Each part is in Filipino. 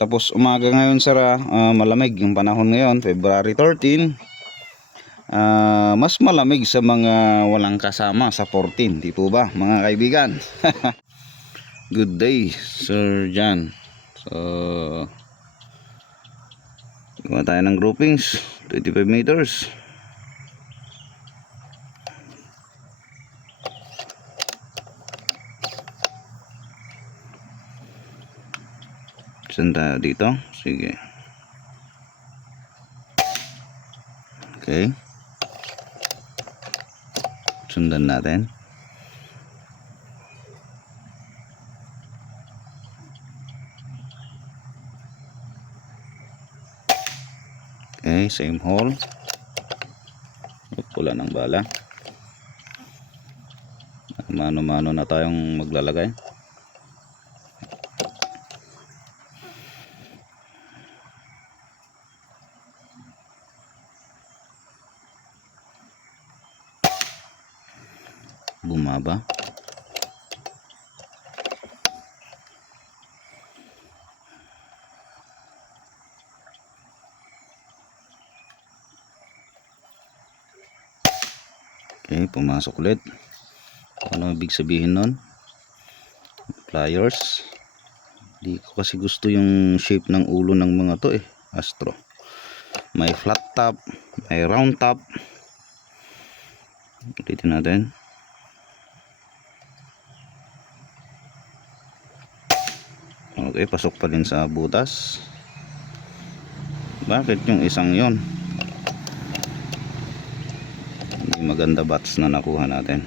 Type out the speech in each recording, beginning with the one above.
Tapos umaga ngayon sir, malamig yung panahon ngayon, February 13. Mas malamig sa mga walang kasama sa 14, di po ba mga kaibigan? Good day Sir John. So gawa tayo ng groupings 25 meters. Saan tayo dito? Sige. Okay, sundan natin. Okay, same hole. Pula ng bala. Mano-mano na tayong maglalagay. Bumaba. Okay, pumasok ulit. Ano ibig sabihin nun? Pliers. Di ko kasi gusto yung shape ng ulo ng mga to Astro. May flat top, may round top. Ulitin natin. Okay, pasok pa din sa butas. Bakit yung isang yon hindi maganda bats na nakuha natin?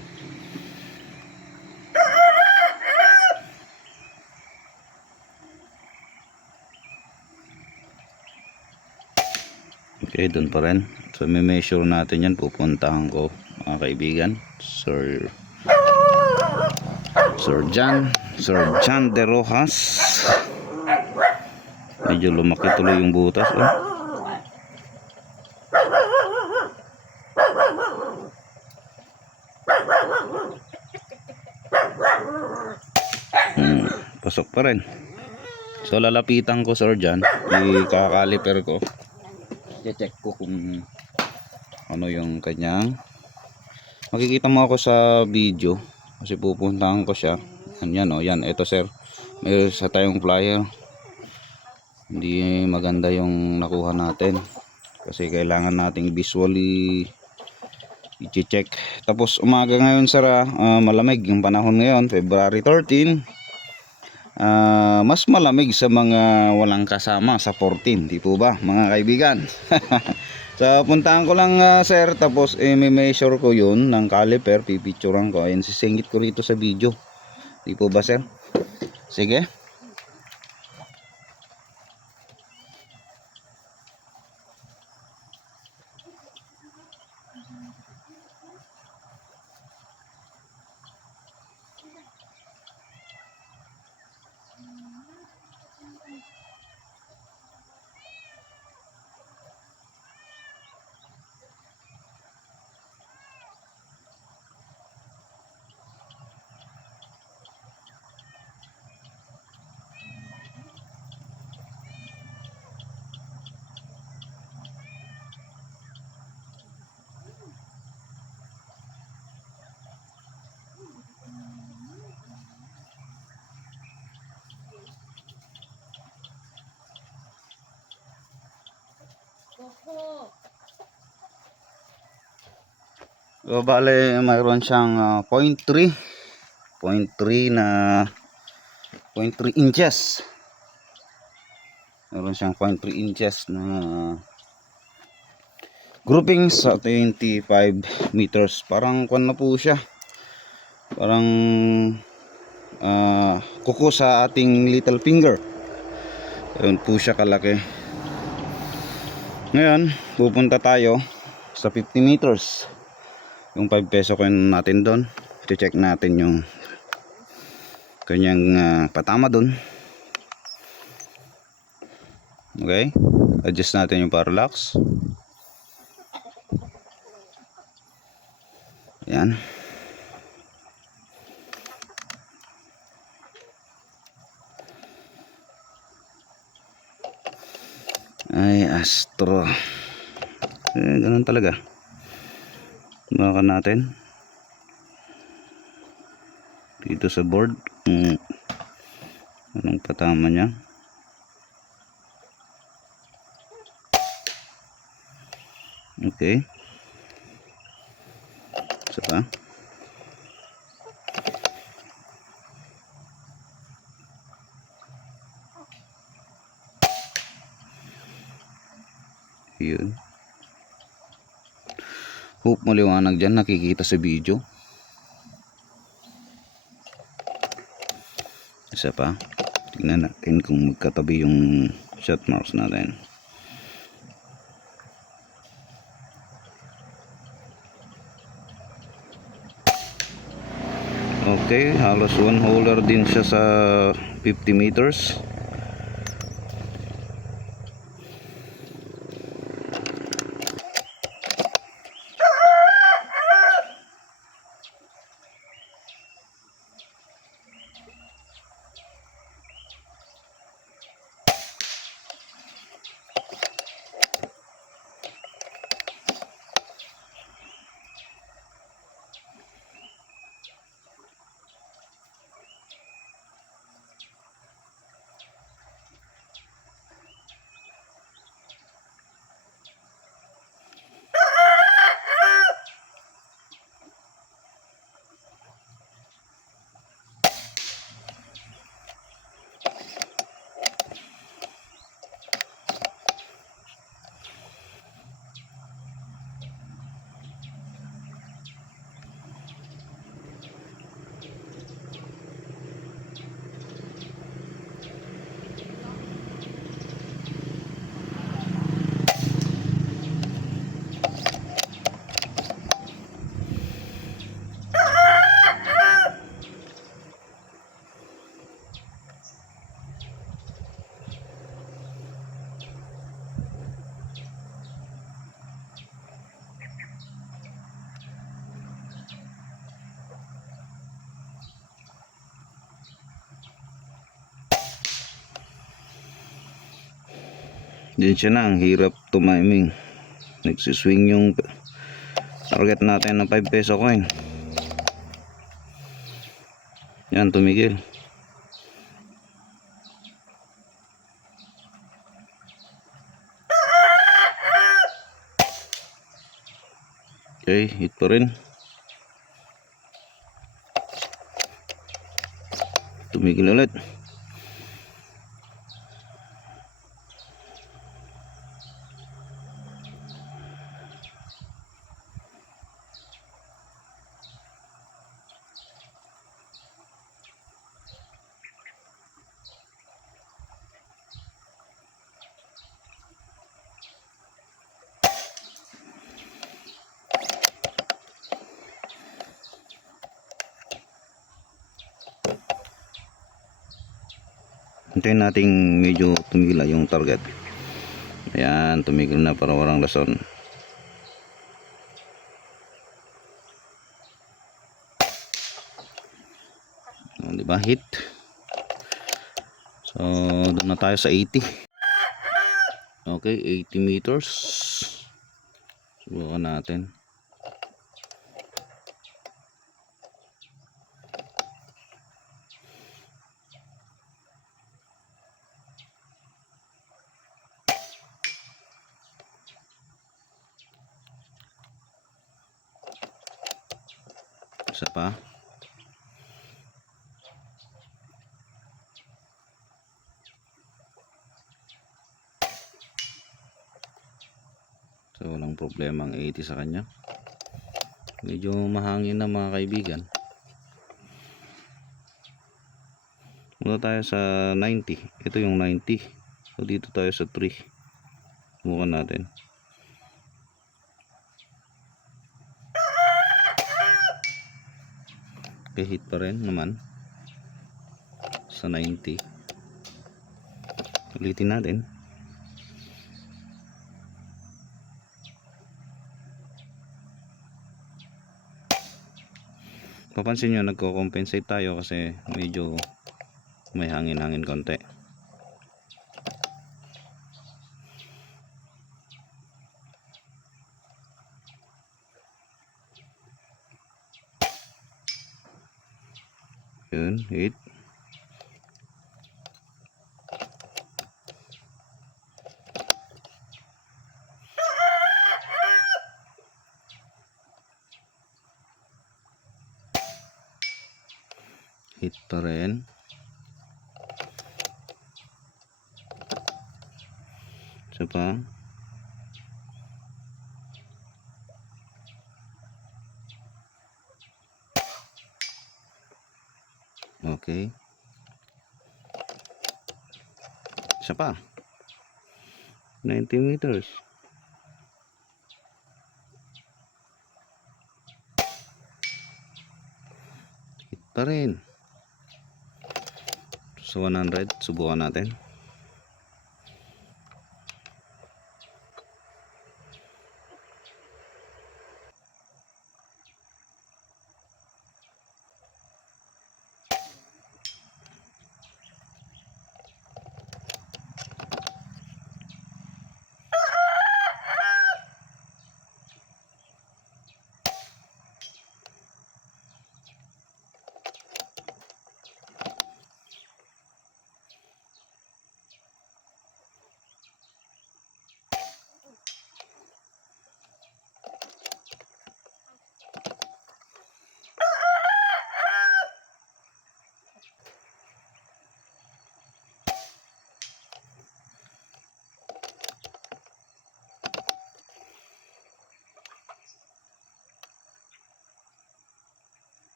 Okay, doon pa rin. So may measure natin yan. Pupuntahan ko mga kaibigan, Sir John De Rojas. Medyo lumaki tuloy yung butas pasok pa rin. So lalapitan ko Sir John, i-kakaliper ko, i-check ko kung ano yung kanyang. Makikita mo ako sa video kasi pupuntahan ko siya. Yan yan, ito sir, may sa tayong flyer. Hindi maganda yung nakuha natin kasi kailangan nating visually i-check. Tapos umaga ngayon sir, malamig yung panahon ngayon, February 13. Mas malamig sa mga walang kasama sa 14, di po ba mga kaibigan? So puntahan ko lang sir, tapos may measure ko yun ng caliper, pipicturean ko, ayan, sisingit ko rito sa video, di po ba sir? Sige. So bale mayroon siyang 0.3 na 0.3 inches. Meron siyang 0.3 inches na grouping sa 25 meters. Parang kwan na po siya, parang kuko sa ating little finger. Ayun po siya kalaki. Ngayon pupunta tayo sa 50 meters. Yung 5 peso coin natin doon, i-check natin yung kanyang patama doon. Okay, adjust natin yung parallax. Yan. Ay, Astro. Ganun talaga. Baka natin dito sa board kung anong patama niya. Okay. Isa pa. Yun. Hope maliwanag dyan, nakikita sa video. Isa pa. Tingnan natin kung magkatabi yung shot marks natin. Okay, halos one holer din siya sa 50 meters. Diyan siya na, ang hirap tumiming. Nagsiswing yung target natin ng 5 peso coin. Yan, tumigil. Okay, hit pa rin. Tumigil ulit. Hintayin nating medyo tumigil na yung target. Ayan, tumigil na para walang lason. Diba, hit. So doon na tayo sa 80. Okay, 80 meters. Subukan natin. Isa pa. So walang problema ang 80 sa kanya. Medyo mahangin na mga kaibigan. Muna tayo sa 90. Ito yung 90. So dito tayo sa 3. Subukan natin. Okay, hit pa rin naman sa 90. Ulitin natin. Papansin nyo, nagko-compensate tayo kasi medyo may hangin-hangin konti. Yun, hit. Hit pa rin. Isa pa. Okay. Isa pa. 90 meters. Hit pa rin. So 100, subukan natin.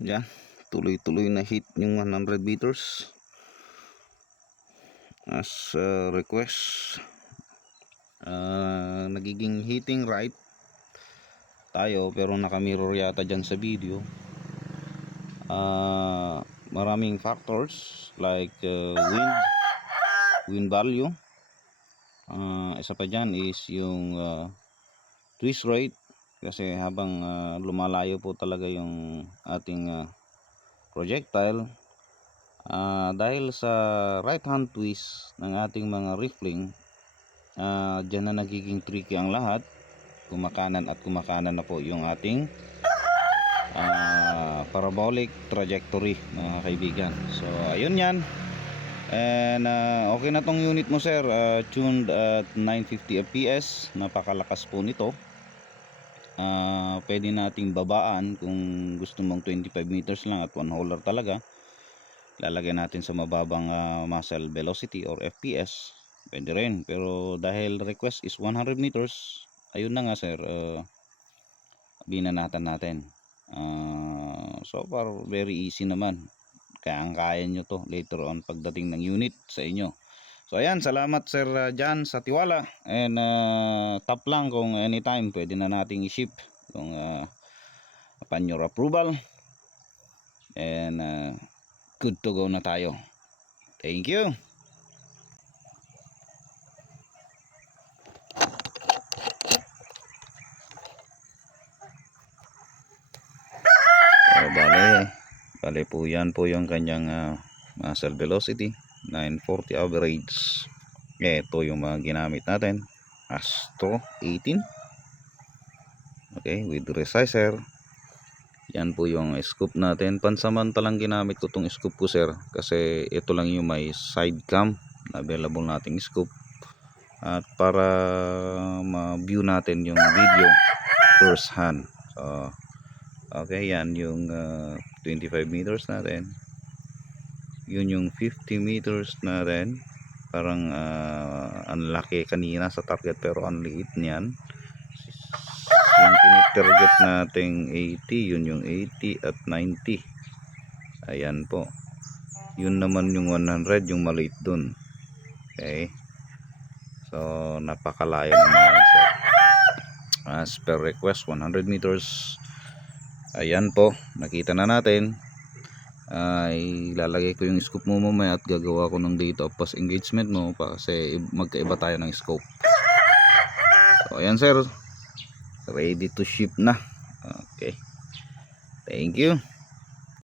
Yan, tuloy-tuloy na hit yung 100 meters as request. Nagiging hitting right tayo pero naka-mirror yata dyan sa video. Maraming factors like wind value. Isa pa dyan is yung twist rate, kasi habang lumalayo po talaga yung ating projectile, dahil sa right hand twist ng ating mga rifling, dyan na nagiging tricky ang lahat. Kumakanan at kumakanan na po yung ating parabolic trajectory, mga kaibigan. So ayun yan. And okay na tong unit mo, sir. Tuned at 950 fps. Napakalakas po nito. Pwede nating babaan kung gusto mong 25 meters lang at one holer talaga. Lalagay natin sa mababang muzzle velocity or fps. Pwede rin. Pero dahil request is 100 meters, ayun na nga, sir. Binanatan natin. So far very easy naman. Kaya nyo to later on pagdating ng unit sa inyo. So ayan, salamat Sir Jan sa tiwala, and tap lang kung anytime pwede na nating i-ship kung upon your approval, and good to go na tayo. Thank you. So, bale po yan po yung kanyang muzzle velocity 940 average. Ito yung mga ginamit natin, Astro 18. Okay, with resizer. Yan po yung scoop natin. Pansamantalang ginamit ko tong scoop ko, sir, kasi ito lang yung may side cam na available nating scoop, at para ma-view natin yung video first hand. So okay, yan yung 25 meters natin. Yun yung 50 meters natin. Parang ang laki kanina sa target pero ang liit niyan. Yung tinitarget nating 80, yun yung 80 at 90. Ayan po. Yun naman yung 100, yung maliit dun. Okay. So napakalayo naman, sir. As per request, 100 meters. Ayan po, nakita na natin. Ay ilalagay ko yung scope mo mamaya at gagawa ko ng data of pass engagement mo pa kasi magkaiba tayo ng scope. So ayan sir, ready to ship na. Okay, thank you.